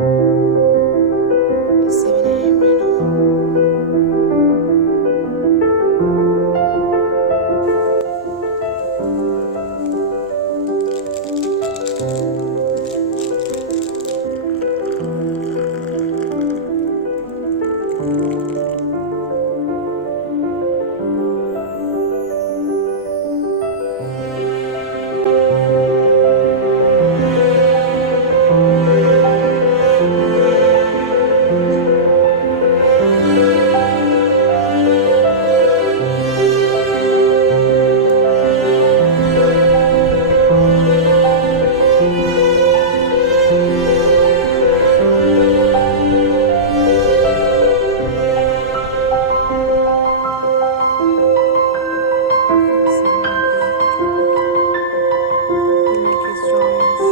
It's 7 a.m. right now. You like his drawings.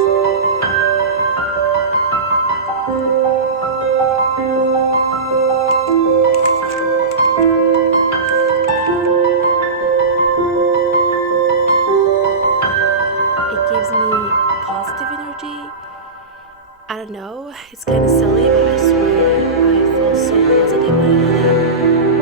It gives me positive energy. I don't know, it's kind of silly, but I swear I feel so positive when I do that.